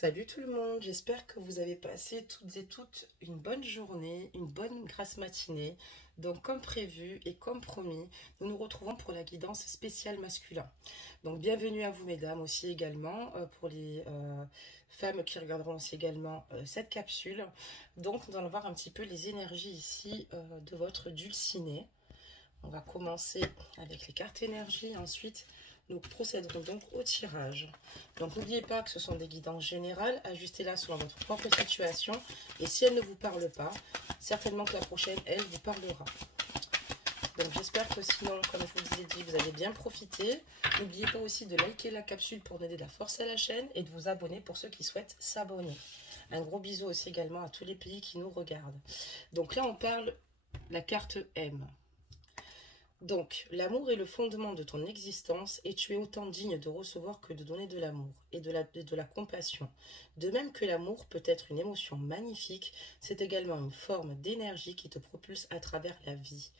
Salut tout le monde, j'espère que vous avez passé toutes et toutes une bonne journée, une bonne grasse matinée. Donc comme prévu et comme promis, nous nous retrouvons pour la guidance spéciale masculin. Donc bienvenue à vous mesdames aussi également, pour les femmes qui regarderont aussi également cette capsule. Donc nous allons voir un petit peu les énergies ici de votre dulciné. On va commencer avec les cartes énergie, ensuite nous procéderons donc au tirage. Donc n'oubliez pas que ce sont des guidances générales, ajustez-la selon votre propre situation. Et si elle ne vous parle pas, certainement que la prochaine, elle vous parlera. Donc j'espère que sinon, comme je vous ai dit, vous avez bien profité. N'oubliez pas aussi de liker la capsule pour donner de la force à la chaîne et de vous abonner pour ceux qui souhaitent s'abonner. Un gros bisou aussi également à tous les pays qui nous regardent. Donc là, on parle la carte M. Donc, l'amour est le fondement de ton existence et tu es autant digne de recevoir que de donner de l'amour et de la compassion. De même que l'amour peut être une émotion magnifique, c'est également une forme d'énergie qui te propulse à travers la vie.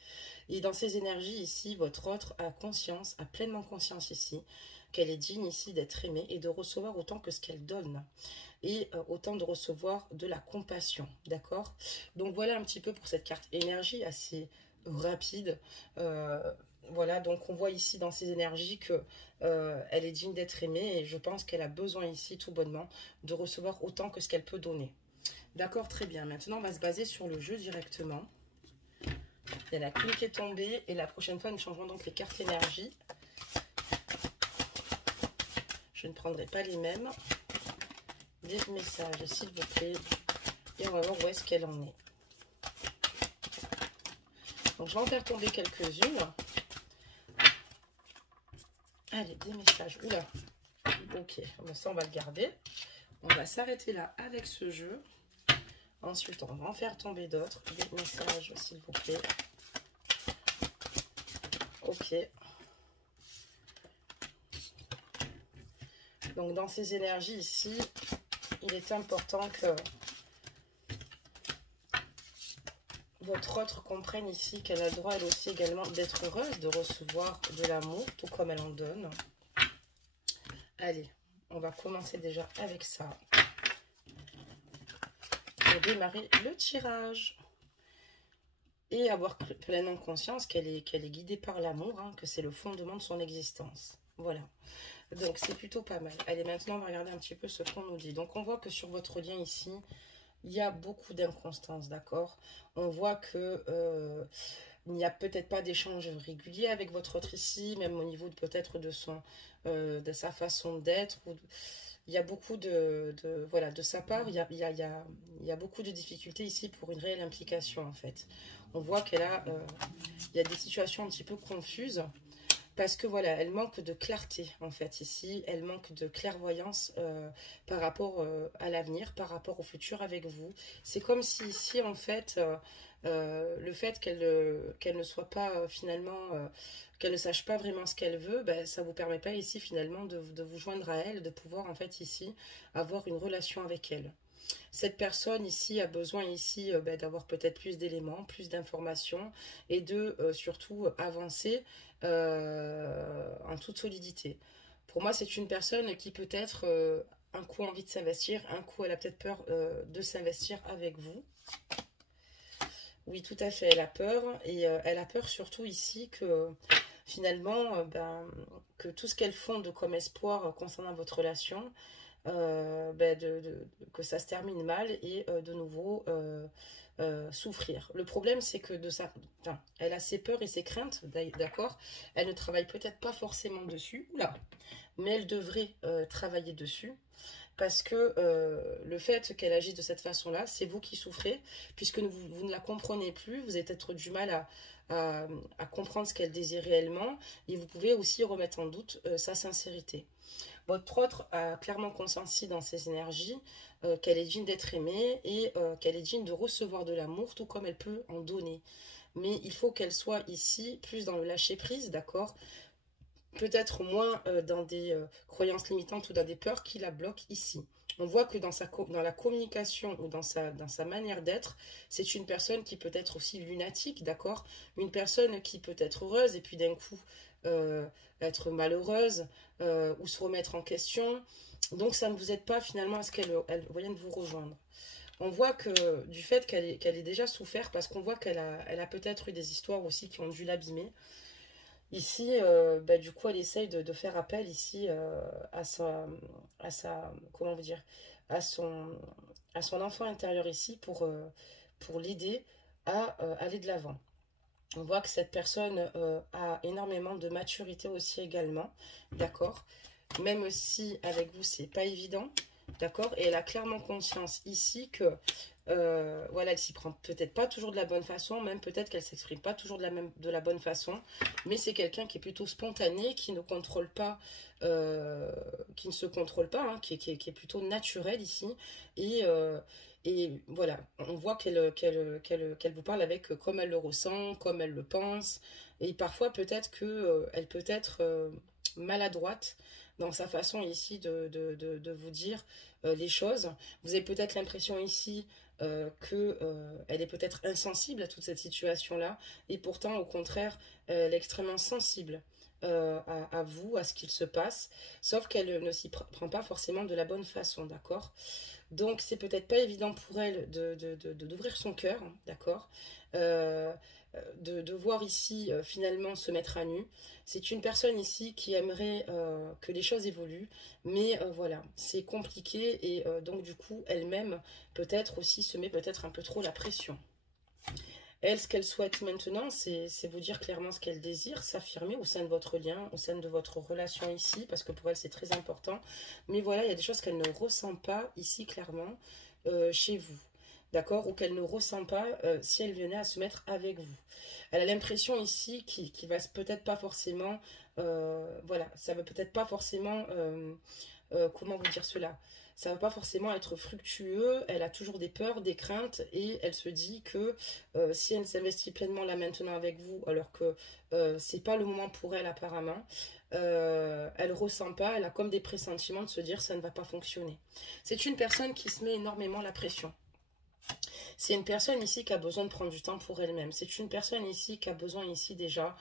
Et dans ces énergies ici, votre autre a conscience, a pleinement conscience ici, qu'elle est digne ici d'être aimée et de recevoir autant que ce qu'elle donne. Et autant de recevoir de la compassion, d'accord? Donc voilà un petit peu pour cette carte énergie assez rapide. Voilà, donc on voit ici dans ces énergies que elle est digne d'être aimée et je pense qu'elle a besoin ici tout bonnement de recevoir autant que ce qu'elle peut donner. D'accord, très bien. Maintenant, on va se baser sur le jeu directement. Il y en a qu'une qui est tombée et la prochaine fois, nous changerons donc les cartes énergie. Je ne prendrai pas les mêmes. Des messages, s'il vous plaît. Et on va voir où est-ce qu'elle en est. Donc, je vais en faire tomber quelques-unes. Allez, des messages. Oula. Ok, ça, on va le garder. On va s'arrêter là avec ce jeu. Ensuite, on va en faire tomber d'autres. Des messages, s'il vous plaît. Ok. Donc, dans ces énergies ici, il est important que votre autre comprenne ici qu'elle a le droit, elle aussi, également, d'être heureuse, de recevoir de l'amour, tout comme elle en donne. Allez, on va commencer déjà avec ça. Pour démarrer le tirage. Et avoir pleinement conscience qu'elle est guidée par l'amour, hein, que c'est le fondement de son existence. Voilà. Donc, c'est plutôt pas mal. Allez, maintenant, on va regarder un petit peu ce qu'on nous dit. Donc, on voit que sur votre lien ici, il y a beaucoup d'inconstance, d'accord? On voit que il n'y a peut-être pas d'échange régulier avec votre autre ici, même au niveau peut-être de sa façon d'être. Il y a beaucoup voilà, de sa part, il y a beaucoup de difficultés ici pour une réelle implication, en fait. On voit il y a des situations un petit peu confuses. Parce que voilà, elle manque de clarté en fait ici, elle manque de clairvoyance par rapport à l'avenir, par rapport au futur avec vous. C'est comme si ici en fait, le fait qu'elle ne soit pas finalement, qu'elle ne sache pas vraiment ce qu'elle veut, ben, ça ne vous permet pas ici finalement de vous joindre à elle, de pouvoir en fait ici avoir une relation avec elle. Cette personne ici a besoin ici d'avoir peut-être plus d'éléments, plus d'informations et de surtout avancer en toute solidité. Pour moi, c'est une personne qui peut-être un coup a envie de s'investir, un coup elle a peut-être peur de s'investir avec vous. Oui, tout à fait, elle a peur et elle a peur surtout ici que finalement, que tout ce qu'elle fonde comme espoir concernant votre relation, que ça se termine mal et de nouveau souffrir. Le problème, c'est que elle a ses peurs et ses craintes, d'accord. Elle ne travaille peut-être pas forcément dessus, là, mais elle devrait travailler dessus. Parce que le fait qu'elle agisse de cette façon-là, c'est vous qui souffrez, puisque vous ne la comprenez plus, vous avez peut-être du mal à comprendre ce qu'elle désire réellement, et vous pouvez aussi remettre en doute sa sincérité. Votre autre a clairement conscience dans ses énergies qu'elle est digne d'être aimée et qu'elle est digne de recevoir de l'amour, tout comme elle peut en donner. Mais il faut qu'elle soit ici plus dans le lâcher-prise, d'accord? Peut-être moins dans des croyances limitantes ou dans des peurs qui la bloquent ici. On voit que dans la communication ou dans sa manière d'être, c'est une personne qui peut être aussi lunatique, d'accord? Une personne qui peut être heureuse et puis d'un coup être malheureuse ou se remettre en question. Donc ça ne vous aide pas finalement à ce qu'elle vienne vous rejoindre. On voit que du fait qu'elle ait déjà souffert, parce qu'on voit qu'elle a peut-être eu des histoires aussi qui ont dû l'abîmer. Ici, du coup, elle essaye de faire appel ici comment vous dire, à son enfant intérieur ici pour l'aider à aller de l'avant. On voit que cette personne a énormément de maturité aussi également, d'accord? Même si avec vous, c'est pas évident, d'accord? Et elle a clairement conscience ici que, voilà, elle s'y prend peut-être pas toujours de la bonne façon, même peut-être qu'elle s'exprime pas toujours de la bonne façon, mais c'est quelqu'un qui est plutôt spontané, qui ne contrôle pas, qui ne se contrôle pas, hein, qui est plutôt naturel ici, et voilà, on voit qu'elle vous parle avec comme elle le ressent, comme elle le pense. Et parfois, peut-être qu'elle peut être maladroite dans sa façon ici de vous dire les choses. Vous avez peut-être l'impression ici qu'elle est peut-être insensible à toute cette situation-là. Et pourtant, au contraire, elle est extrêmement sensible à vous, à ce qu'il se passe. Sauf qu'elle ne s'y prend pas forcément de la bonne façon, d'accord? Donc, c'est peut-être pas évident pour elle d'ouvrir son cœur, hein, d'accord, de voir ici finalement se mettre à nu. C'est une personne ici qui aimerait que les choses évoluent, mais voilà, c'est compliqué et donc du coup, elle-même peut-être aussi se met peut-être un peu trop la pression. Elle, ce qu'elle souhaite maintenant, c'est vous dire clairement ce qu'elle désire, s'affirmer au sein de votre lien, au sein de votre relation ici, parce que pour elle, c'est très important. Mais voilà, il y a des choses qu'elle ne ressent pas ici, clairement, chez vous. D'accord? Ou qu'elle ne ressent pas si elle venait à se mettre avec vous. Elle a l'impression ici qu'il va peut-être pas forcément... voilà, ça va peut-être pas forcément... comment vous dire cela? Ça ne va pas forcément être fructueux, elle a toujours des peurs, des craintes, et elle se dit que si elle s'investit pleinement là maintenant avec vous, alors que c'est pas le moment pour elle apparemment, elle ressent pas, elle a comme des pressentiments de se dire ça ne va pas fonctionner. C'est une personne qui se met énormément la pression. C'est une personne ici qui a besoin de prendre du temps pour elle-même. C'est une personne ici qui a besoin ici déjà...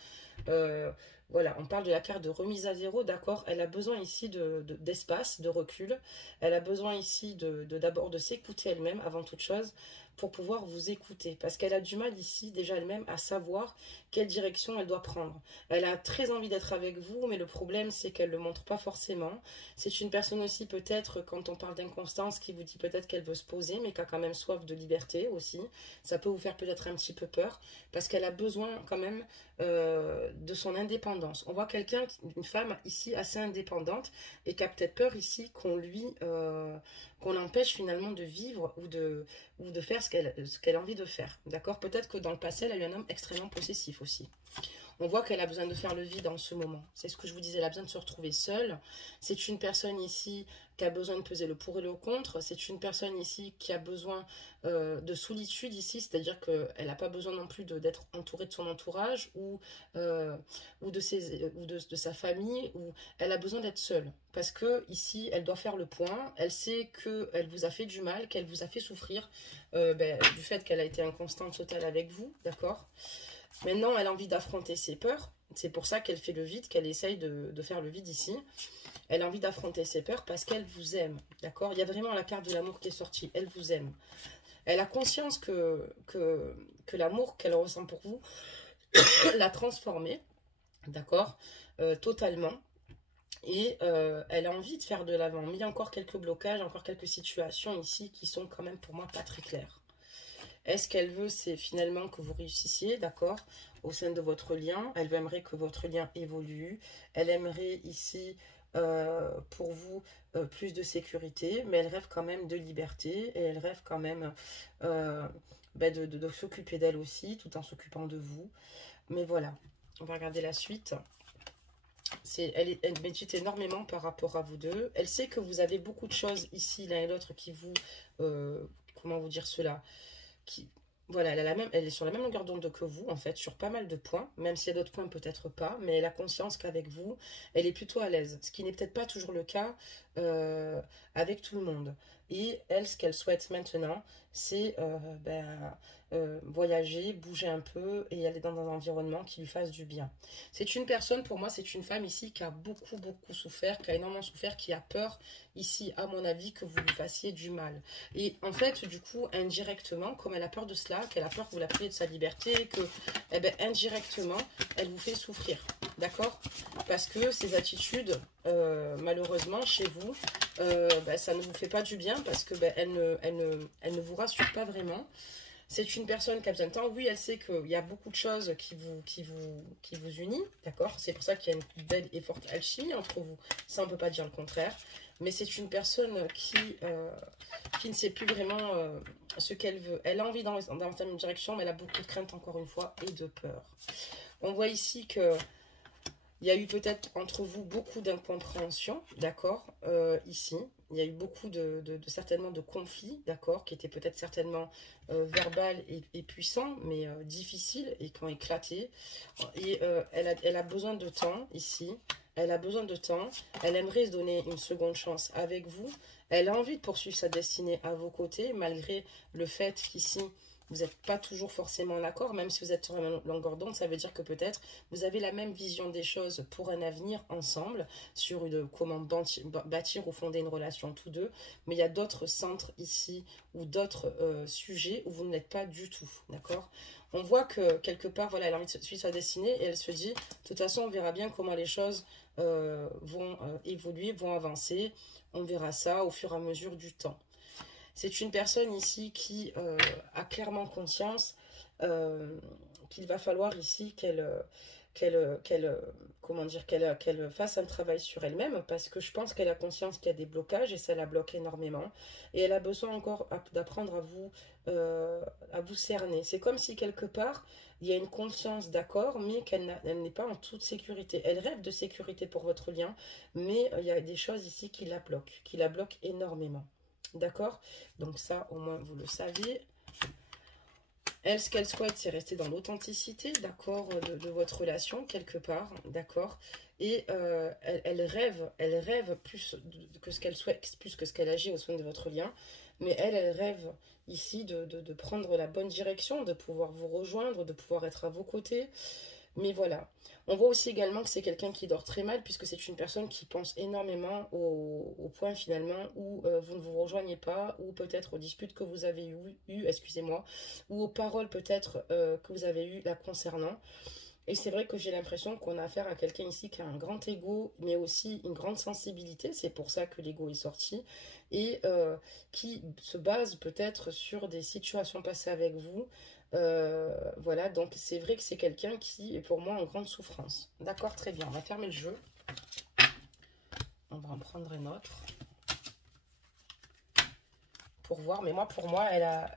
voilà, on parle de la carte de remise à zéro, d'accord? Elle a besoin ici d'espace, de recul. Elle a besoin ici d'abord de s'écouter elle-même avant toute chose pour pouvoir vous écouter. Parce qu'elle a du mal ici déjà elle-même à savoir quelle direction elle doit prendre. Elle a très envie d'être avec vous, mais le problème c'est qu'elle ne le montre pas forcément. C'est une personne aussi peut-être, quand on parle d'inconstance, qui vous dit peut-être qu'elle veut se poser, mais qui a quand même soif de liberté aussi. Ça peut vous faire peut-être un petit peu peur, parce qu'elle a besoin quand même de son indépendance. On voit quelqu'un, une femme ici assez indépendante, et qui a peut-être peur ici qu'on l'empêche finalement de vivre ou de faire ce qu'elle a envie de faire. D'accord? Peut-être que dans le passé, elle a eu un homme extrêmement possessif aussi. On voit qu'elle a besoin de faire le vide en ce moment. C'est ce que je vous disais, elle a besoin de se retrouver seule. C'est une personne ici qui a besoin de peser le pour et le contre. C'est une personne ici qui a besoin de solitude ici, c'est-à-dire qu'elle n'a pas besoin non plus d'être entourée de son entourage ou de sa famille. Ou elle a besoin d'être seule. Parce que ici, elle doit faire le point. Elle sait qu'elle vous a fait du mal, qu'elle vous a fait souffrir du fait qu'elle a été inconstante totale avec vous, d'accord? Maintenant, elle a envie d'affronter ses peurs. C'est pour ça qu'elle fait le vide, qu'elle essaye de faire le vide ici. Elle a envie d'affronter ses peurs parce qu'elle vous aime. D'accord? Il y a vraiment la carte de l'amour qui est sortie. Elle vous aime. Elle a conscience que l'amour qu'elle ressent pour vous l'a transformé. D'accord? Totalement. Et elle a envie de faire de l'avant. Mais il y a encore quelques blocages, encore quelques situations ici qui sont quand même pour moi pas très claires. Est-ce qu'elle veut, c'est finalement que vous réussissiez, d'accord, au sein de votre lien. Elle aimerait que votre lien évolue. Elle aimerait ici, pour vous, plus de sécurité. Mais elle rêve quand même de liberté. Et elle rêve quand même de s'occuper d'elle aussi, tout en s'occupant de vous. Mais voilà, on va regarder la suite. Elle médite énormément par rapport à vous deux. Elle sait que vous avez beaucoup de choses ici, l'un et l'autre, qui vous... comment vous dire cela, voilà, elle est sur la même longueur d'onde que vous, en fait, sur pas mal de points, même s'il y a d'autres points, peut-être pas, mais elle a conscience qu'avec vous, elle est plutôt à l'aise, ce qui n'est peut-être pas toujours le cas avec tout le monde. Et elle, ce qu'elle souhaite maintenant, c'est voyager, bouger un peu et aller dans un environnement qui lui fasse du bien. C'est une personne, pour moi, c'est une femme ici qui a beaucoup, beaucoup souffert, qui a énormément souffert, qui a peur ici, à mon avis, que vous lui fassiez du mal. Et en fait, du coup, indirectement, comme elle a peur de cela, qu'elle a peur que vous la priviez de sa liberté, que, eh ben, indirectement, elle vous fait souffrir. D'accord? Parce que ces attitudes, malheureusement, chez vous, ça ne vous fait pas du bien parce que elle ne vous rassure pas vraiment. C'est une personne qui a besoin de temps. Oui, elle sait qu'il y a beaucoup de choses qui vous unit, d'accord? C'est pour ça qu'il y a une belle et forte alchimie entre vous. Ça, on ne peut pas dire le contraire. Mais c'est une personne qui ne sait plus vraiment ce qu'elle veut. Elle a envie dans une direction, mais elle a beaucoup de crainte, encore une fois, et de peur. On voit ici que il y a eu peut-être entre vous beaucoup d'incompréhension, d'accord, ici. Il y a eu beaucoup certainement de conflits, d'accord, qui étaient peut-être certainement verbal et puissants, mais difficiles et qui ont éclaté. Et elle a besoin de temps ici. Elle a besoin de temps. Elle aimerait se donner une seconde chance avec vous. Elle a envie de poursuivre sa destinée à vos côtés, malgré le fait qu'ici, vous n'êtes pas toujours forcément en accord, même si vous êtes sur la même longueur d'onde, ça veut dire que peut-être vous avez la même vision des choses pour un avenir ensemble, sur comment bâtir ou fonder une relation tous deux, mais il y a d'autres centres ici, ou d'autres sujets où vous n'êtes pas du tout, d'accord? On voit que quelque part, voilà, elle a envie de suivre sa destinée, et elle se dit, de toute façon, on verra bien comment les choses vont évoluer, vont avancer, on verra ça au fur et à mesure du temps. C'est une personne ici qui a clairement conscience qu'il va falloir ici qu'elle fasse un travail sur elle-même, parce que je pense qu'elle a conscience qu'il y a des blocages et ça la bloque énormément. Et elle a besoin encore d'apprendre à vous cerner. C'est comme si quelque part, il y a une conscience d'accord, mais qu'elle n'est pas en toute sécurité. Elle rêve de sécurité pour votre lien, mais il y a des choses ici qui la bloquent énormément. D'accord? Donc ça, au moins, vous le savez. Elle, ce qu'elle souhaite, c'est rester dans l'authenticité, d'accord, de votre relation, quelque part, d'accord? Et elle rêve plus que ce qu'elle souhaite, plus que ce qu'elle agit au sein de votre lien. Mais elle rêve ici de prendre la bonne direction, de pouvoir vous rejoindre, de pouvoir être à vos côtés. Mais voilà, on voit aussi également que c'est quelqu'un qui dort très mal, puisque c'est une personne qui pense énormément au point finalement où vous ne vous rejoignez pas, ou peut-être aux disputes que vous avez eues, excusez-moi, ou aux paroles peut-être que vous avez eues la concernant. Et c'est vrai que j'ai l'impression qu'on a affaire à quelqu'un ici qui a un grand ego, mais aussi une grande sensibilité, c'est pour ça que l'ego est sorti, et qui se base peut-être sur des situations passées avec vous. Voilà, donc c'est vrai que c'est quelqu'un qui est pour moi en grande souffrance. D'accord, très bien, on va fermer le jeu. On va en prendre un autre. Pour voir, mais pour moi, elle a...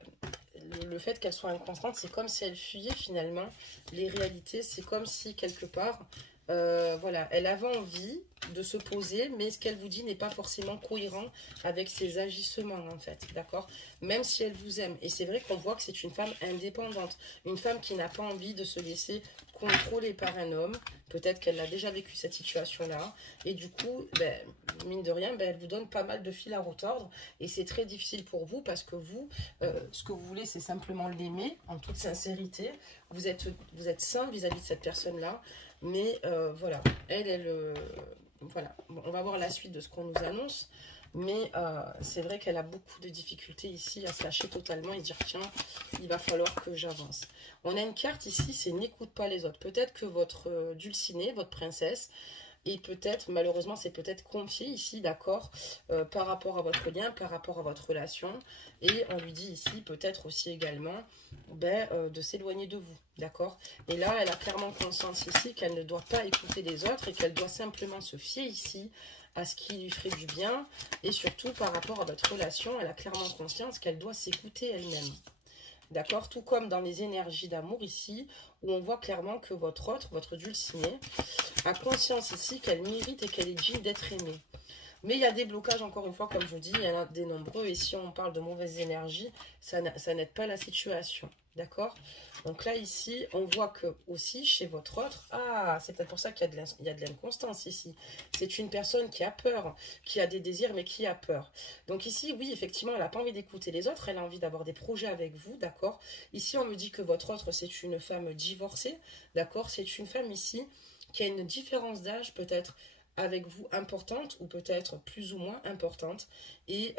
Le fait qu'elle soit inconstante, c'est comme si elle fuyait finalement les réalités. C'est comme si quelque part, voilà, elle avait envie de se poser, mais ce qu'elle vous dit n'est pas forcément cohérent avec ses agissements en fait, d'accord? Même si elle vous aime. Et c'est vrai qu'on voit que c'est une femme indépendante, une femme qui n'a pas envie de se laisser contrôler par un homme. Peut-être qu'elle a déjà vécu cette situation-là. Et du coup, mine de rien, elle vous donne pas mal de fil à retordre. Et c'est très difficile pour vous parce que vous, ce que vous voulez, c'est simplement l'aimer en toute sincérité. Vous êtes sain vis-à-vis de cette personne-là. Mais voilà, voilà, bon, on va voir la suite de ce qu'on nous annonce. Mais c'est vrai qu'elle a beaucoup de difficultés ici à se lâcher totalement et dire tiens, il va falloir que j'avance. On a une carte ici, c'est n'écoute pas les autres. Peut-être que votre dulcinée, votre princesse, et peut-être, malheureusement, c'est peut-être confié ici, d'accord, par rapport à votre lien, par rapport à votre relation. Et on lui dit ici, peut-être aussi également, de s'éloigner de vous, d'accord. Et là, elle a clairement conscience ici qu'elle ne doit pas écouter les autres et qu'elle doit simplement se fier ici à ce qui lui ferait du bien. Et surtout, par rapport à votre relation, elle a clairement conscience qu'elle doit s'écouter elle-même. D'accord? Tout comme dans les énergies d'amour ici, où on voit clairement que votre dulcinée, a conscience ici qu'elle mérite et qu'elle est digne d'être aimée. Mais il y a des blocages, encore une fois, comme je vous dis, il y en a des nombreux. Et si on parle de mauvaises énergies, ça n'aide pas la situation. D'accord? Donc là, ici, on voit que aussi, chez votre autre, ah, c'est peut-être pour ça qu'il y a de l'inconstance ici. C'est une personne qui a peur, qui a des désirs, mais qui a peur. Donc ici, oui, effectivement, elle n'a pas envie d'écouter les autres, elle a envie d'avoir des projets avec vous, d'accord? Ici, on me dit que votre autre, c'est une femme divorcée, d'accord? C'est une femme ici qui a une différence d'âge, peut-être avec vous importante ou peut-être plus ou moins importante et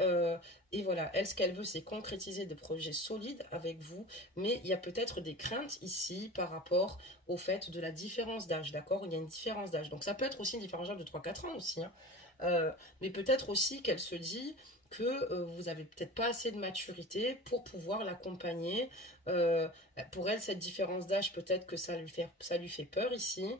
voilà, elle ce qu'elle veut c'est concrétiser des projets solides avec vous, mais il y a peut-être des craintes ici par rapport au fait de la différence d'âge, d'accord, il y a une différence d'âge, donc ça peut être aussi une différence d'âge de 3-4 ans aussi, hein. Mais peut-être aussi qu'elle se dit que vous avez peut-être pas assez de maturité pour pouvoir l'accompagner. Euh, pour elle, cette différence d'âge, peut-être que ça lui fait peur ici.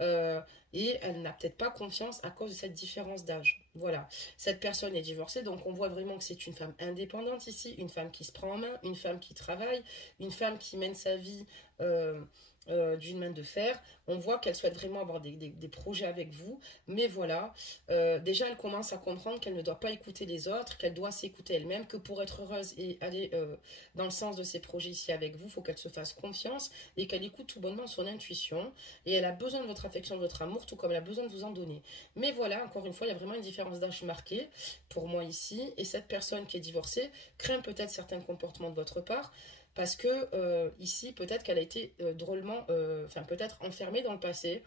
Et elle n'a peut-être pas confiance à cause de cette différence d'âge. Voilà. Cette personne est divorcée, donc on voit vraiment que c'est une femme indépendante ici, une femme qui se prend en main, une femme qui travaille, une femme qui mène sa vie d'une main de fer. On voit qu'elle souhaite vraiment avoir des projets avec vous, mais voilà, déjà elle commence à comprendre qu'elle ne doit pas écouter les autres, qu'elle doit s'écouter elle-même, que pour être heureuse et aller dans le sens de ses projets ici avec vous, il faut qu'elle se fasse confiance et qu'elle écoute tout bonnement son intuition, et elle a besoin de votre affection, de votre amour, tout comme elle a besoin de vous en donner. Mais voilà, encore une fois, il y a vraiment une différence d'âge marquée pour moi ici, et cette personne qui est divorcée craint peut-être certains comportements de votre part, parce que ici, peut-être qu'elle a été drôlement, enfin peut-être enfermée dans le passé.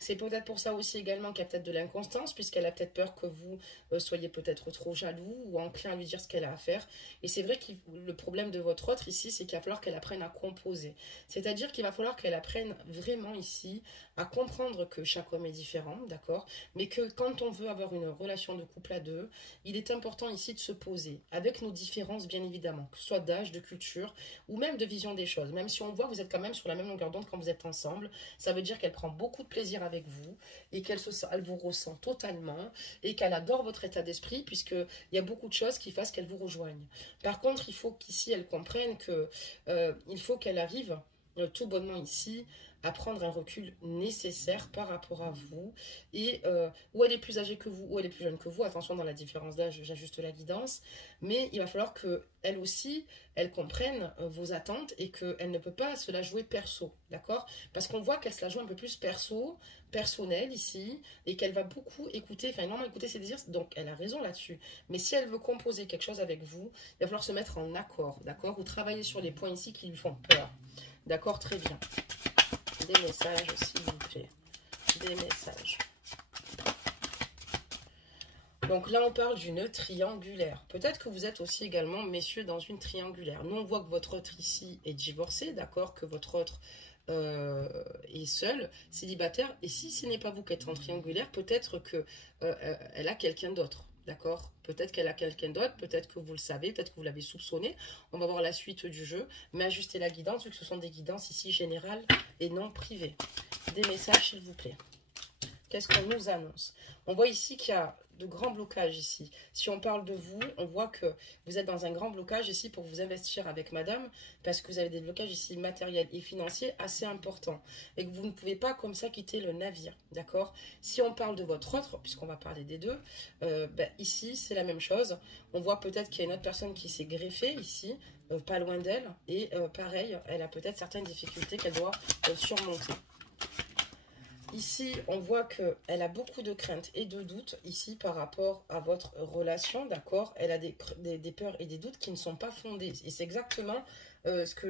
C'est peut-être pour ça aussi également qu'il y a peut-être de l'inconstance, puisqu'elle a peut-être peur que vous soyez peut-être trop jaloux ou enclin à lui dire ce qu'elle a à faire. Et c'est vrai que le problème de votre autre ici, c'est qu'il va falloir qu'elle apprenne à composer. C'est-à-dire qu'il va falloir qu'elle apprenne vraiment ici à comprendre que chaque homme est différent, d'accord? Mais que quand on veut avoir une relation de couple à deux, il est important ici de se poser, avec nos différences bien évidemment, que ce soit d'âge, de culture ou même de vision des choses. Même si on voit que vous êtes quand même sur la même longueur d'onde quand vous êtes ensemble, ça veut dire qu'elle prend beaucoup de plaisir avec vous et elle vous ressent totalement et qu'elle adore votre état d'esprit, puisqu'il y a beaucoup de choses qui fassent qu'elle vous rejoigne. Par contre, il faut qu'ici elle comprenne que il faut qu'elle arrive tout bonnement ici à prendre un recul nécessaire par rapport à vous et où elle est plus âgée que vous, ou elle est plus jeune que vous, attention dans la différence d'âge, j'ajuste la guidance, mais il va falloir que elle aussi, elle comprenne vos attentes et qu'elle ne peut pas se la jouer perso, d'accord? Parce qu'on voit qu'elle se la joue un peu plus perso, personnel ici, et qu'elle va beaucoup écouter, enfin énormément écouter ses désirs, donc elle a raison là-dessus. Mais si elle veut composer quelque chose avec vous, il va falloir se mettre en accord, d'accord? Ou travailler sur les points ici qui lui font peur. D'accord, très bien. Des messages, s'il vous plaît. Des messages. Donc là, on parle d'une triangulaire. Peut-être que vous êtes aussi également, messieurs, dans une triangulaire. Nous, on voit que votre autre ici est divorcé, d'accord? Que votre autre est seul, célibataire. Et si ce n'est pas vous qui êtes en triangulaire, peut-être que elle a quelqu'un d'autre. D'accord? Peut-être qu'elle a quelqu'un d'autre, peut-être que vous le savez, peut-être que vous l'avez soupçonné. On va voir la suite du jeu. Mais ajustez la guidance, vu que ce sont des guidances ici générales et non privées. Des messages, s'il vous plaît. Qu'est-ce qu'on nous annonce? On voit ici qu'il y a de grands blocages ici. Si on parle de vous, on voit que vous êtes dans un grand blocage ici pour vous investir avec madame, parce que vous avez des blocages ici matériels et financiers assez importants. Et que vous ne pouvez pas comme ça quitter le navire, d'accord? Si on parle de votre autre, puisqu'on va parler des deux, ici c'est la même chose. On voit peut-être qu'il y a une autre personne qui s'est greffée ici, pas loin d'elle, et pareil, elle a peut-être certaines difficultés qu'elle doit surmonter. Ici, on voit qu'elle a beaucoup de craintes et de doutes ici par rapport à votre relation, d'accord? Elle a des peurs et des doutes qui ne sont pas fondés. Et c'est exactement ce que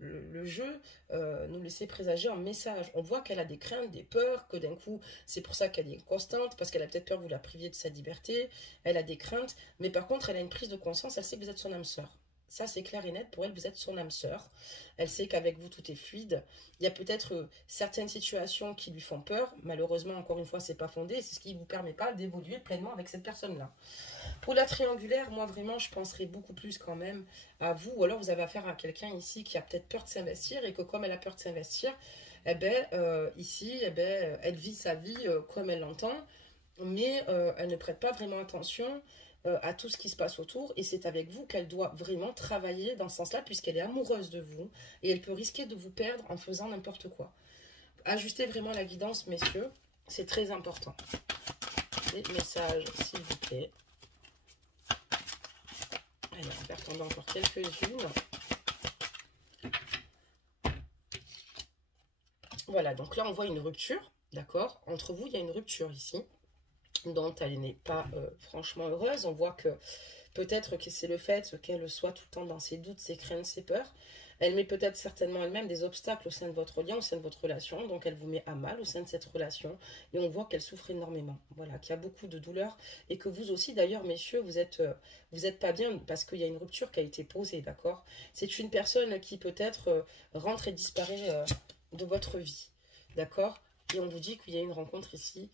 le jeu nous laissait présager en message. On voit qu'elle a des craintes, des peurs, que d'un coup, c'est pour ça qu'elle est constante, parce qu'elle a peut-être peur que vous la priviez de sa liberté. Elle a des craintes, mais par contre, elle a une prise de conscience, elle sait que vous êtes son âme sœur. Ça, c'est clair et net. Pour elle, vous êtes son âme sœur. Elle sait qu'avec vous, tout est fluide. Il y a peut-être certaines situations qui lui font peur. Malheureusement, encore une fois, c'est pas fondé. C'est ce qui ne vous permet pas d'évoluer pleinement avec cette personne-là. Pour la triangulaire, moi, vraiment, je penserais beaucoup plus quand même à vous. Ou alors, vous avez affaire à quelqu'un ici qui a peut-être peur de s'investir et que comme elle a peur de s'investir, eh ben, ici, eh ben, elle vit sa vie comme elle l'entend. Mais elle ne prête pas vraiment attention à tout ce qui se passe autour, et c'est avec vous qu'elle doit vraiment travailler dans ce sens-là, puisqu'elle est amoureuse de vous, et elle peut risquer de vous perdre en faisant n'importe quoi. Ajustez vraiment la guidance, messieurs, c'est très important. des messages, s'il vous plaît. Allez, on va attendre encore quelques-unes. Voilà, donc là, on voit une rupture, d'accord? Entre vous, il y a une rupture ici, dont elle n'est pas franchement heureuse. On voit que peut-être que c'est le fait qu'elle soit tout le temps dans ses doutes, ses craintes, ses peurs. Elle met peut-être certainement elle-même des obstacles au sein de votre lien, au sein de votre relation. Donc, elle vous met à mal au sein de cette relation. Et on voit qu'elle souffre énormément. Voilà, qu'il y a beaucoup de douleur. Et que vous aussi, d'ailleurs, messieurs, vous êtes pas bien parce qu'il y a une rupture qui a été posée, d'accord? C'est une personne qui peut-être rentre et disparaît de votre vie, d'accord? Et on vous dit qu'il y a une rencontre ici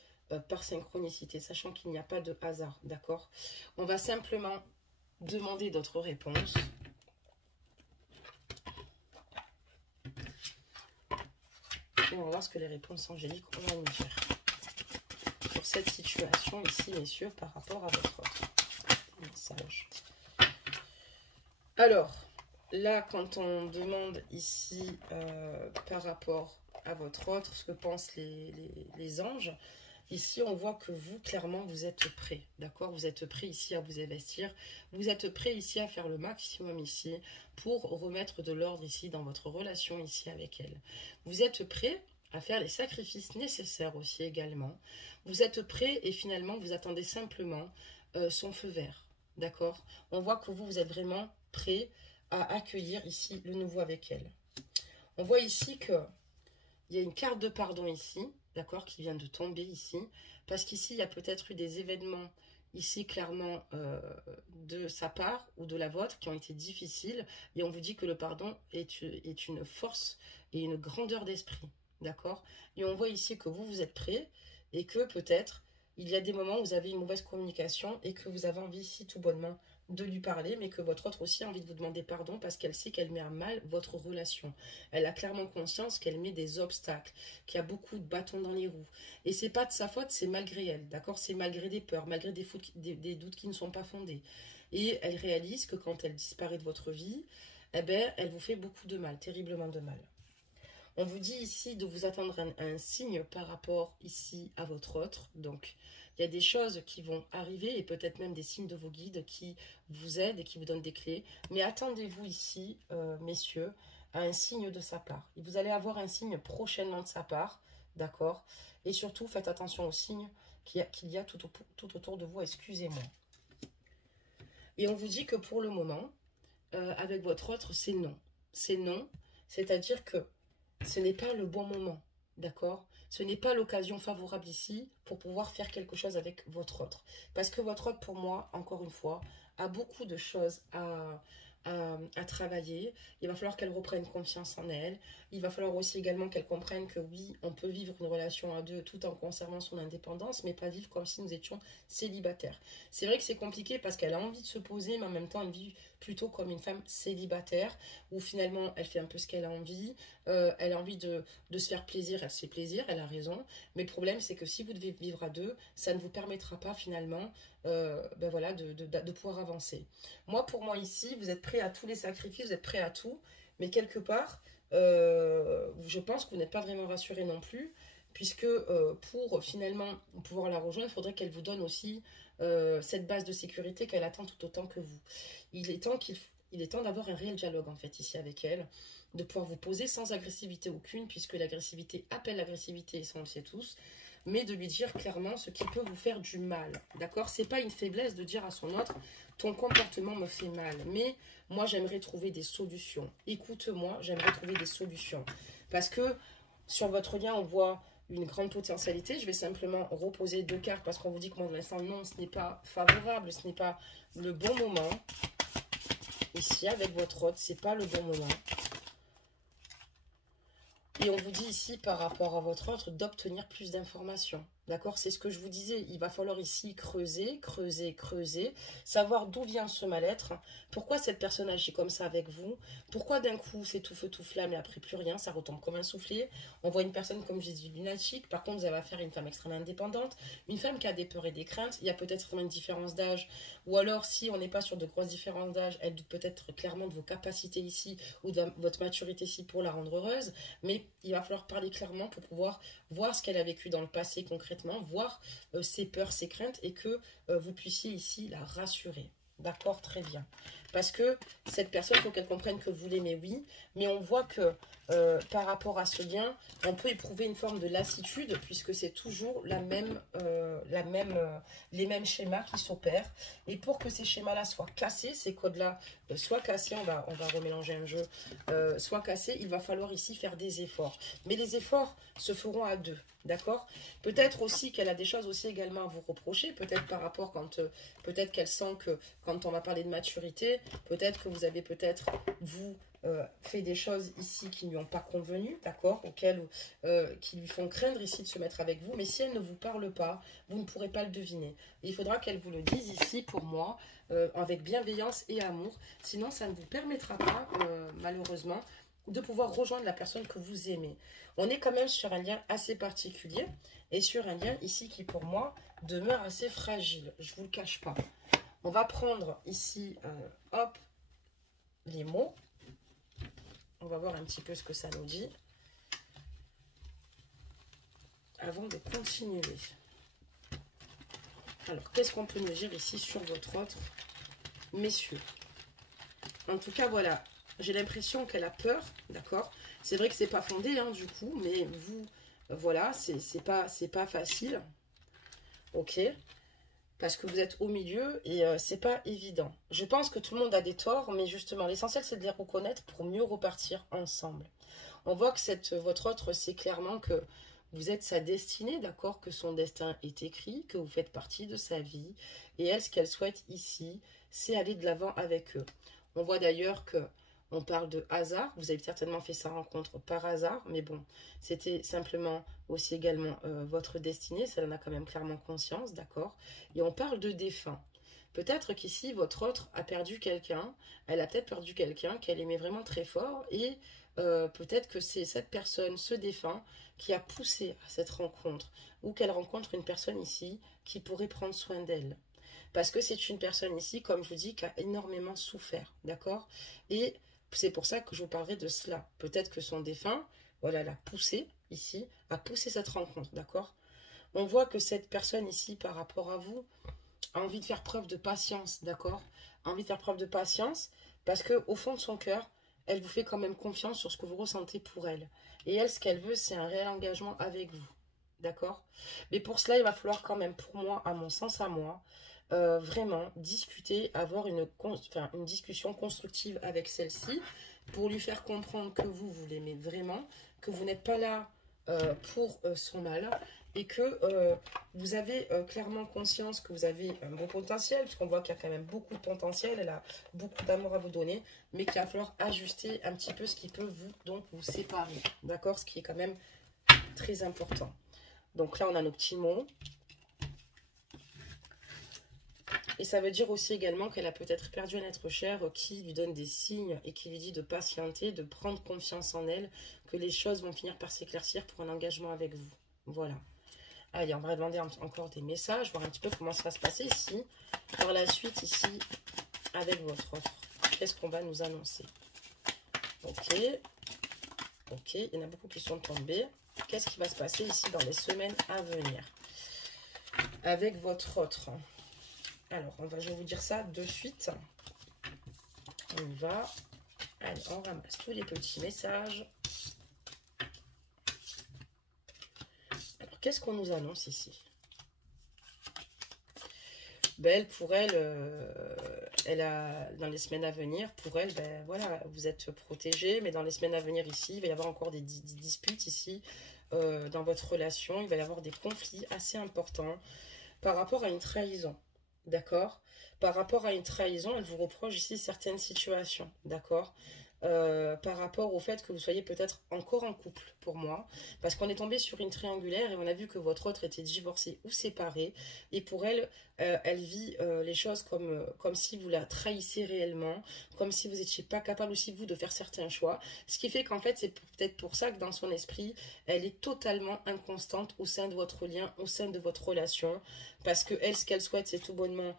par synchronicité, sachant qu'il n'y a pas de hasard, d'accord? On va simplement demander d'autres réponses. Et on va voir ce que les réponses angéliques ont à nous dire sur cette situation ici, messieurs, par rapport à votre autre message. Alors, là, quand on demande ici par rapport à votre autre, ce que pensent les anges, ici, on voit que vous, clairement, vous êtes prêt, d'accord? Vous êtes prêt ici à vous investir. Vous êtes prêt ici à faire le maximum ici pour remettre de l'ordre ici dans votre relation ici avec elle. Vous êtes prêt à faire les sacrifices nécessaires aussi également. Vous êtes prêt et finalement, vous attendez simplement son feu vert, d'accord? On voit que vous êtes vraiment prêt à accueillir ici le nouveau avec elle. On voit ici que il y a une carte de pardon ici, d'accord, qui vient de tomber ici, parce qu'ici, il y a peut-être eu des événements ici, clairement, de sa part ou de la vôtre, qui ont été difficiles, et on vous dit que le pardon est une force et une grandeur d'esprit, d'accord? Et on voit ici que vous êtes prêt, et que peut-être, il y a des moments où vous avez une mauvaise communication, et que vous avez envie ici, tout bonnement, de lui parler, mais que votre autre aussi a envie de vous demander pardon parce qu'elle sait qu'elle met à mal votre relation. Elle a clairement conscience qu'elle met des obstacles, qu'il y a beaucoup de bâtons dans les roues. Et c'est pas de sa faute, c'est malgré elle, d'accord? C'est malgré des peurs, malgré des doutes qui ne sont pas fondés. Et elle réalise que quand elle disparaît de votre vie, eh ben, elle vous fait beaucoup de mal, terriblement de mal. On vous dit ici de vous attendre un signe par rapport ici à votre autre. Donc, il y a des choses qui vont arriver et peut-être même des signes de vos guides qui vous aident et qui vous donnent des clés. Mais attendez-vous ici, messieurs, à un signe de sa part. Et vous allez avoir un signe prochainement de sa part, d'accord? Et surtout, faites attention aux signes qu'il y a tout autour de vous, excusez-moi. Et on vous dit que pour le moment, avec votre autre, c'est non. C'est non, c'est-à-dire que ce n'est pas le bon moment, d'accord? Ce n'est pas l'occasion favorable ici pour pouvoir faire quelque chose avec votre autre. Parce que votre autre, pour moi, encore une fois, a beaucoup de choses à travailler. Il va falloir qu'elle reprenne confiance en elle. Il va falloir aussi également qu'elle comprenne que oui, on peut vivre une relation à deux tout en conservant son indépendance, mais pas vivre comme si nous étions célibataires. C'est vrai que c'est compliqué parce qu'elle a envie de se poser, mais en même temps, elle vit plutôt comme une femme célibataire, où finalement, elle fait un peu ce qu'elle a envie. Elle a envie de se faire plaisir, elle se fait plaisir, elle a raison. Mais le problème, c'est que si vous devez vivre à deux, ça ne vous permettra pas finalement ben voilà, de pouvoir avancer. Moi, pour moi ici, vous êtes prêts à tous les sacrifices, vous êtes prêts à tout, mais quelque part, je pense que vous n'êtes pas vraiment rassuré non plus, puisque pour finalement pouvoir la rejoindre, il faudrait qu'elle vous donne aussi cette base de sécurité qu'elle attend tout autant que vous. Il est temps d'avoir un réel dialogue en fait ici avec elle, de pouvoir vous poser sans agressivité aucune, puisque l'agressivité appelle l'agressivité, et ça on le sait tous, mais de lui dire clairement ce qui peut vous faire du mal, d'accord? C'est pas une faiblesse de dire à son autre, ton comportement me fait mal, mais moi j'aimerais trouver des solutions. Écoute-moi, j'aimerais trouver des solutions. Parce que sur votre lien, on voit une grande potentialité. Je vais simplement reposer deux cartes parce qu'on vous dit que moi, de l'instant, non, ce n'est pas favorable, ce n'est pas le bon moment. Ici, avec votre autre, c'est pas le bon moment. Et on vous dit ici, par rapport à votre autre, d'obtenir plus d'informations. D'accord? C'est ce que je vous disais. Il va falloir ici creuser, creuser, creuser. Savoir d'où vient ce mal-être. Pourquoi cette personne agit comme ça avec vous. Pourquoi d'un coup, c'est tout feu, tout flamme et après plus rien. Ça retombe comme un soufflet. On voit une personne, comme je dis, lunatique. Par contre, vous avez affaire à une femme extrêmement indépendante. Une femme qui a des peurs et des craintes. Il y a peut-être une différence d'âge. Ou alors, si on n'est pas sur de grosses différences d'âge, elle doute peut-être clairement de vos capacités ici ou de votre maturité ici pour la rendre heureuse. Mais il va falloir parler clairement pour pouvoir voir ce qu'elle a vécu dans le passé concrètement concrètement, voir ses peurs, ses craintes et que vous puissiez ici la rassurer. D'accord, très bien. Parce que cette personne, il faut qu'elle comprenne que vous l'aimez, oui, mais on voit que par rapport à ce lien, on peut éprouver une forme de lassitude puisque c'est toujours les mêmes schémas qui s'opèrent. Et pour que ces schémas-là soient cassés, ces codes-là soient cassés, on va remélanger un jeu, soient cassés, il va falloir ici faire des efforts. Mais les efforts se feront à deux, d'accord? Peut-être aussi qu'elle a des choses aussi également à vous reprocher, peut-être par rapport peut-être qu'elle sent que quand on va parler de maturité, peut-être que vous avez peut-être, vous, fait des choses ici qui ne lui ont pas convenu, d'accord, qui lui font craindre ici de se mettre avec vous, mais si elle ne vous parle pas, vous ne pourrez pas le deviner. Et il faudra qu'elle vous le dise ici pour moi, avec bienveillance et amour, sinon ça ne vous permettra pas, malheureusement, de pouvoir rejoindre la personne que vous aimez. On est quand même sur un lien assez particulier et sur un lien ici qui pour moi demeure assez fragile, je ne vous le cache pas. On va prendre ici, hop, les mots. On va voir un petit peu ce que ça nous dit. Avant de continuer. Alors, qu'est-ce qu'on peut nous dire ici sur votre autre, messieurs? En tout cas, voilà. J'ai l'impression qu'elle a peur, d'accord? C'est vrai que c'est pas fondé, hein, du coup, mais vous, voilà, c'est pas facile. Ok? Parce que vous êtes au milieu et c'est pas évident. Je pense que tout le monde a des torts, mais justement, l'essentiel, c'est de les reconnaître pour mieux repartir ensemble. On voit que votre autre, c'est clairement que vous êtes sa destinée, d'accord? Que son destin est écrit, que vous faites partie de sa vie. Et elle, ce qu'elle souhaite ici, c'est aller de l'avant avec eux. On voit d'ailleurs que on parle de hasard. Vous avez certainement fait sa rencontre par hasard, mais bon, c'était simplement aussi également votre destinée. Ça en a quand même clairement conscience, d'accord? Et on parle de défunt. Peut-être qu'ici, votre autre a perdu quelqu'un. Elle a peut-être perdu quelqu'un qu'elle aimait vraiment très fort. Et peut-être que c'est cette personne, ce défunt, qui a poussé à cette rencontre. Ou qu'elle rencontre une personne ici qui pourrait prendre soin d'elle. Parce que c'est une personne ici, comme je vous dis, qui a énormément souffert, d'accord? Et c'est pour ça que je vous parlerai de cela. Peut-être que son défunt, voilà, l'a poussé ici, a poussé cette rencontre, d'accord? On voit que cette personne ici, par rapport à vous, a envie de faire preuve de patience, d'accord? A envie de faire preuve de patience parce que au fond de son cœur, elle vous fait quand même confiance sur ce que vous ressentez pour elle. Et elle, ce qu'elle veut, c'est un réel engagement avec vous, d'accord? Mais pour cela, il va falloir quand même, pour moi, à mon sens à moi, vraiment discuter, avoir une discussion constructive avec celle-ci pour lui faire comprendre que vous l'aimez vraiment, que vous n'êtes pas là pour son mal et que vous avez clairement conscience que vous avez un beau potentiel, puisqu'on voit qu'il y a quand même beaucoup de potentiel, elle a beaucoup d'amour à vous donner, mais qu'il va falloir ajuster un petit peu ce qui peut vous séparer, d'accord? Ce qui est quand même très important. Donc là, on a nos petits mots. Et ça veut dire aussi également qu'elle a peut-être perdu un être cher qui lui donne des signes et qui lui dit de patienter, de prendre confiance en elle, que les choses vont finir par s'éclaircir pour un engagement avec vous. Voilà. Allez, on va demander encore des messages, voir un petit peu comment ça va se passer ici. Par la suite, ici, avec votre offre. Qu'est-ce qu'on va nous annoncer? Ok. Ok, il y en a beaucoup qui sont tombés. Qu'est-ce qui va se passer ici dans les semaines à venir avec votre autre? Alors, je vais vous dire ça de suite. On y va. Allez, on ramasse tous les petits messages. Alors, qu'est-ce qu'on nous annonce ici? Ben, pour elle, dans les semaines à venir, pour elle, ben voilà, vous êtes protégé, mais dans les semaines à venir ici, il va y avoir encore des disputes ici dans votre relation. Il va y avoir des conflits assez importants par rapport à une trahison. D'accord? Par rapport à une trahison, elle vous reproche ici certaines situations. D'accord? Par rapport au fait que vous soyez peut-être encore en couple pour moi. Parce qu'on est tombé sur une triangulaire et on a vu que votre autre était divorcé ou séparé. Et pour elle, elle vit les choses comme si vous la trahissez réellement. Comme si vous n'étiez pas capable aussi, vous, de faire certains choix. Ce qui fait qu'en fait, c'est peut-être pour ça que dans son esprit, elle est totalement inconstante au sein de votre lien, au sein de votre relation. Parce que elle, ce qu'elle souhaite, c'est tout bonnement...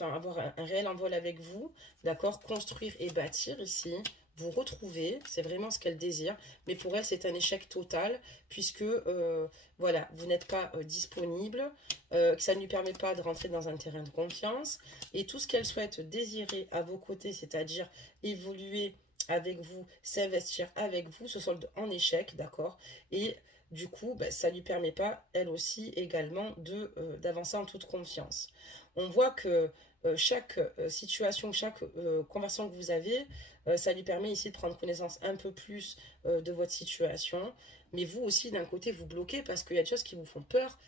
avoir un réel envol avec vous, d'accord, construire et bâtir ici, vous retrouver, c'est vraiment ce qu'elle désire, mais pour elle c'est un échec total, puisque voilà, vous n'êtes pas disponible, que ça ne lui permet pas de rentrer dans un terrain de confiance, et tout ce qu'elle souhaite désirer à vos côtés, c'est-à-dire évoluer avec vous, s'investir avec vous, se solde en échec, d'accord, et du coup, ben, ça ne lui permet pas, elle aussi, également, d'avancer en toute confiance. On voit que chaque situation, chaque conversation que vous avez, ça lui permet ici de prendre connaissance un peu plus de votre situation. Mais vous aussi, d'un côté, vous bloquez parce qu'il y a des choses qui vous font peur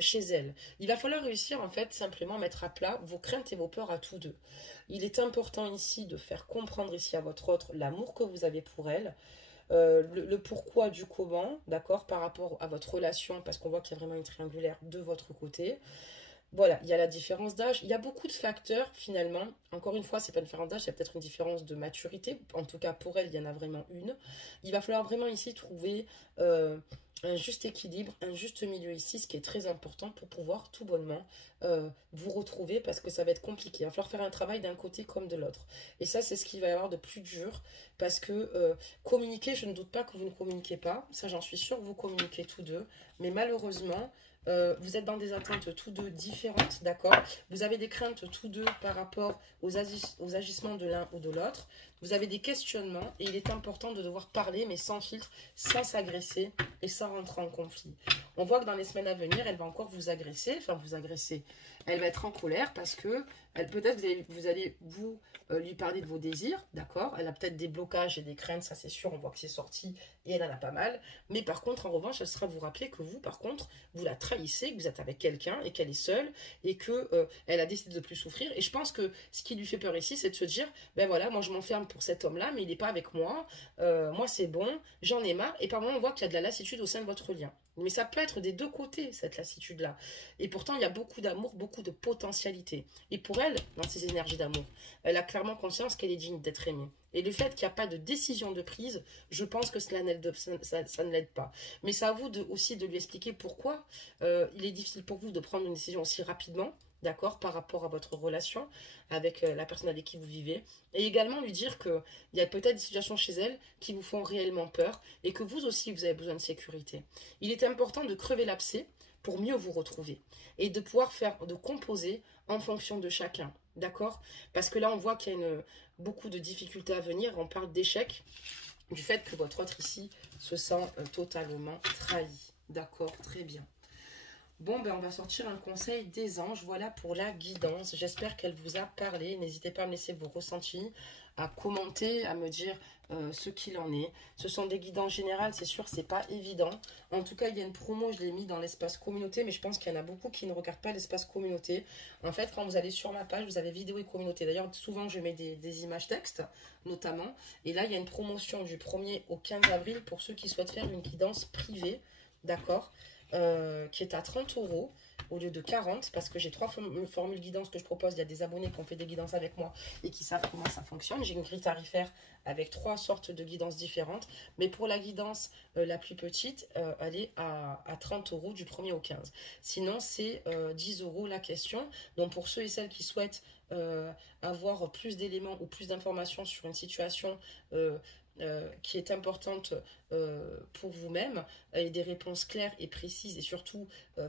chez elle. Il va falloir réussir, en fait, simplement mettre à plat vos craintes et vos peurs à tous deux. Il est important ici de faire comprendre ici à votre autre l'amour que vous avez pour elle, le pourquoi du comment, d'accord, par rapport à votre relation, parce qu'on voit qu'il y a vraiment une triangulaire de votre côté. Voilà, il y a la différence d'âge, il y a beaucoup de facteurs finalement. Encore une fois, c'est pas une différence d'âge, il y a peut-être une différence de maturité. En tout cas, pour elle, il y en a vraiment une. Il va falloir vraiment ici trouver un juste équilibre, un juste milieu ici, ce qui est très important pour pouvoir tout bonnement vous retrouver, parce que ça va être compliqué. Il va falloir faire un travail d'un côté comme de l'autre. Et ça, c'est ce qu'il va y avoir de plus dur, parce que communiquer, je ne doute pas que vous ne communiquez pas. Ça, j'en suis sûre, vous communiquez tous deux. Mais malheureusement, vous êtes dans des attentes tous deux différentes, d'accord? Vous avez des craintes tous deux par rapport aux agissements de l'un ou de l'autre. Vous avez des questionnements et il est important de devoir parler, mais sans filtre, sans s'agresser et sans rentrer en conflit. On voit que dans les semaines à venir, elle va encore vous agresser, enfin vous agresser. Elle va être en colère parce que peut-être vous allez lui parler de vos désirs, d'accord? Elle a peut-être des blocages et des craintes, ça c'est sûr, on voit que c'est sorti et elle en a pas mal. Mais par contre, en revanche, elle sera vous rappeler que vous, par contre, vous la trahissez, que vous êtes avec quelqu'un et qu'elle est seule et que elle a décidé de ne plus souffrir. Et je pense que ce qui lui fait peur ici, c'est de se dire, ben voilà, moi je m'enferme pour cet homme-là, mais il n'est pas avec moi. Moi c'est bon, j'en ai marre. Et par moment, on voit qu'il y a de la lassitude au sein de votre lien. Mais ça peut être des deux côtés, cette lassitude-là. Et pourtant, il y a beaucoup d'amour, beaucoup de potentialité. Et pour elle, dans ces énergies d'amour, elle a clairement conscience qu'elle est digne d'être aimée. Et le fait qu'il n'y a pas de décision de prise, je pense que ça ne l'aide pas. Mais c'est à vous aussi de lui expliquer pourquoi il est difficile pour vous de prendre une décision aussi rapidement, d'accord, par rapport à votre relation avec la personne avec qui vous vivez. Et également lui dire qu'il y a peut-être des situations chez elle qui vous font réellement peur et que vous aussi, vous avez besoin de sécurité. Il est important de crever l'abcès pour mieux vous retrouver et de pouvoir de composer en fonction de chacun, d'accord? Parce que là, on voit qu'il y a beaucoup de difficultés à venir, on parle d'échec, du fait que votre autre ici se sent totalement trahi, d'accord? Très bien. Bon, ben on va sortir un conseil des anges, voilà pour la guidance. J'espère qu'elle vous a parlé. N'hésitez pas à me laisser vos ressentis, à commenter, à me dire ce qu'il en est. Ce sont des guidances générales, c'est sûr, c'est pas évident. En tout cas, il y a une promo, je l'ai mis dans l'espace communauté, mais je pense qu'il y en a beaucoup qui ne regardent pas l'espace communauté. En fait, quand vous allez sur ma page, vous avez vidéo et communauté. D'ailleurs, souvent, je mets des images textes, notamment. Et là, il y a une promotion du 1er au 15 avril pour ceux qui souhaitent faire une guidance privée, d'accord, qui est à 30 € au lieu de 40, parce que j'ai 3 formules guidance que je propose. Il y a des abonnés qui ont fait des guidances avec moi et qui savent comment ça fonctionne. J'ai une grille tarifaire avec 3 sortes de guidances différentes, mais pour la guidance la plus petite, elle est à 30 € du 1er au 15. Sinon, c'est 10 € la question. Donc pour ceux et celles qui souhaitent avoir plus d'éléments ou plus d'informations sur une situation qui est importante pour vous-même, et des réponses claires et précises, et surtout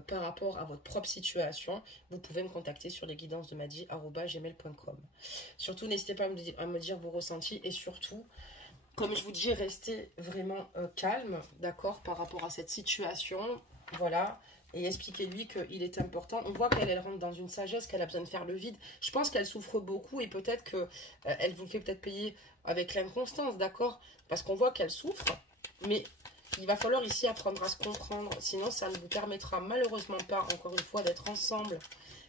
par rapport à votre propre situation, vous pouvez me contacter sur lesguidancesdemadji@gmail.com. Surtout, n'hésitez pas à me dire vos ressentis, et surtout, comme je vous dis, restez vraiment calme, d'accord, par rapport à cette situation, voilà. Et expliquez-lui qu'il est important. On voit qu'elle rentre dans une sagesse, qu'elle a besoin de faire le vide. Je pense qu'elle souffre beaucoup et peut-être qu'elle vous fait peut-être payer avec l'inconstance, d'accord? Parce qu'on voit qu'elle souffre, mais il va falloir ici apprendre à se comprendre. Sinon, ça ne vous permettra malheureusement pas, encore une fois, d'être ensemble.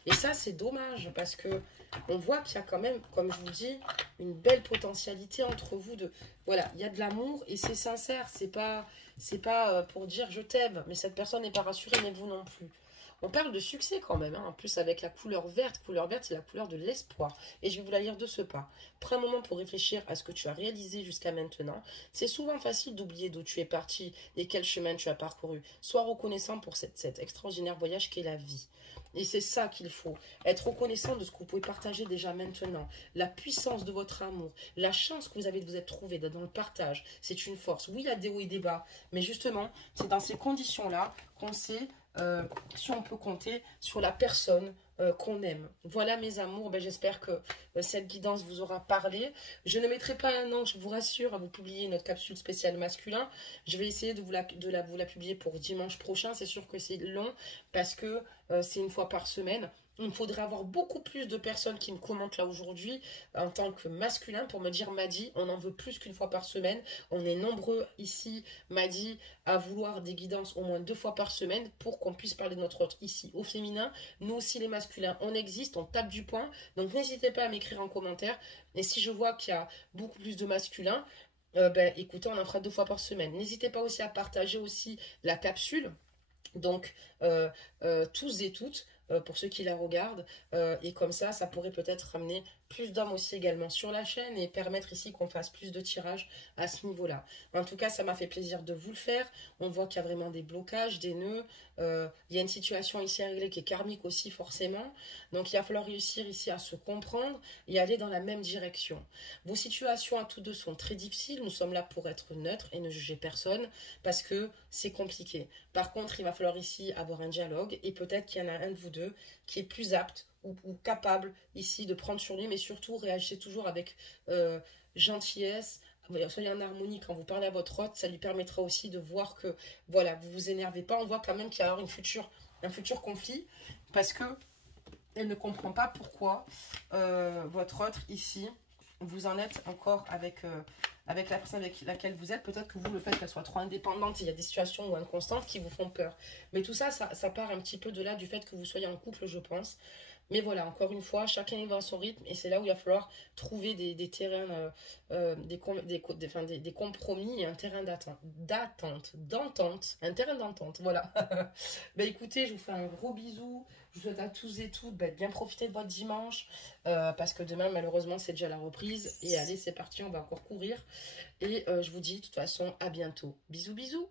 Et ça, c'est dommage parce que on voit qu'il y a quand même, comme je vous dis, une belle potentialité entre vous deux. Voilà, il y a de l'amour et c'est sincère. C'est pas pour dire je t'aime, mais cette personne n'est pas rassurée, mais vous non plus. On parle de succès quand même, hein. En plus avec la couleur verte. Couleur verte, c'est la couleur de l'espoir. Et je vais vous la lire de ce pas. Prends un moment pour réfléchir à ce que tu as réalisé jusqu'à maintenant. C'est souvent facile d'oublier d'où tu es parti et quel chemin tu as parcouru. Sois reconnaissant pour cet extraordinaire voyage qu'est la vie. Et c'est ça qu'il faut. Être reconnaissant de ce que vous pouvez partager déjà maintenant. La puissance de votre amour. La chance que vous avez de vous être trouvé dans le partage. C'est une force. Oui, il y a des hauts et des bas. Mais justement, c'est dans ces conditions-là qu'on sait si on peut compter sur la personne qu'on aime. Voilà mes amours, ben, j'espère que cette guidance vous aura parlé. Je ne mettrai pas un an, je vous rassure, à vous publier notre capsule spéciale masculin. Je vais essayer de vous la publier pour dimanche prochain. C'est sûr que c'est long parce que c'est une fois par semaine. Il me faudrait avoir beaucoup plus de personnes qui me commentent là aujourd'hui en tant que masculin pour me dire Madi, on en veut plus qu'une fois par semaine. On est nombreux ici, Madi, à vouloir des guidances au moins 2 fois par semaine pour qu'on puisse parler de notre autre ici au féminin. Nous aussi les masculins, on existe, on tape du poing. Donc n'hésitez pas à m'écrire en commentaire. Et si je vois qu'il y a beaucoup plus de masculins, ben, écoutez, on en fera 2 fois par semaine. N'hésitez pas aussi à partager aussi la capsule. Donc, tous et toutes, pour ceux qui la regardent, et comme ça pourrait peut-être ramener plus d'hommes aussi également sur la chaîne et permettre ici qu'on fasse plus de tirages à ce niveau-là. En tout cas, ça m'a fait plaisir de vous le faire. On voit qu'il y a vraiment des blocages, des nœuds. Il y a une situation ici à régler qui est karmique aussi forcément. Donc, il va falloir réussir ici à se comprendre et aller dans la même direction. Vos situations à tous deux sont très difficiles. Nous sommes là pour être neutres et ne juger personne parce que c'est compliqué. Par contre, il va falloir ici avoir un dialogue et peut-être qu'il y en a un de vous deux qui est plus apte ou capable ici de prendre sur lui, mais surtout réagissez toujours avec gentillesse, soyez en harmonie quand vous parlez à votre hôte, ça lui permettra aussi de voir que voilà, vous vous énervez pas, on voit quand même qu'il y a un futur conflit, parce que elle ne comprend pas pourquoi votre hôte ici, vous en êtes encore avec la personne avec laquelle vous êtes. Peut-être que vous, le fait qu'elle soit trop indépendante, il y a des situations ou inconstantes qui vous font peur. Mais tout ça, ça part un petit peu de là, du fait que vous soyez en couple, je pense. Mais voilà, encore une fois, chacun y va à son rythme et c'est là où il va falloir trouver des terrains, des compromis et un terrain d'entente, un terrain d'entente, voilà. Ben écoutez, je vous fais un gros bisou. Je vous souhaite à tous et toutes de bien profiter de votre dimanche parce que demain, malheureusement, c'est déjà la reprise. Et allez, c'est parti, on va encore courir. Et je vous dis de toute façon à bientôt. Bisous, bisous.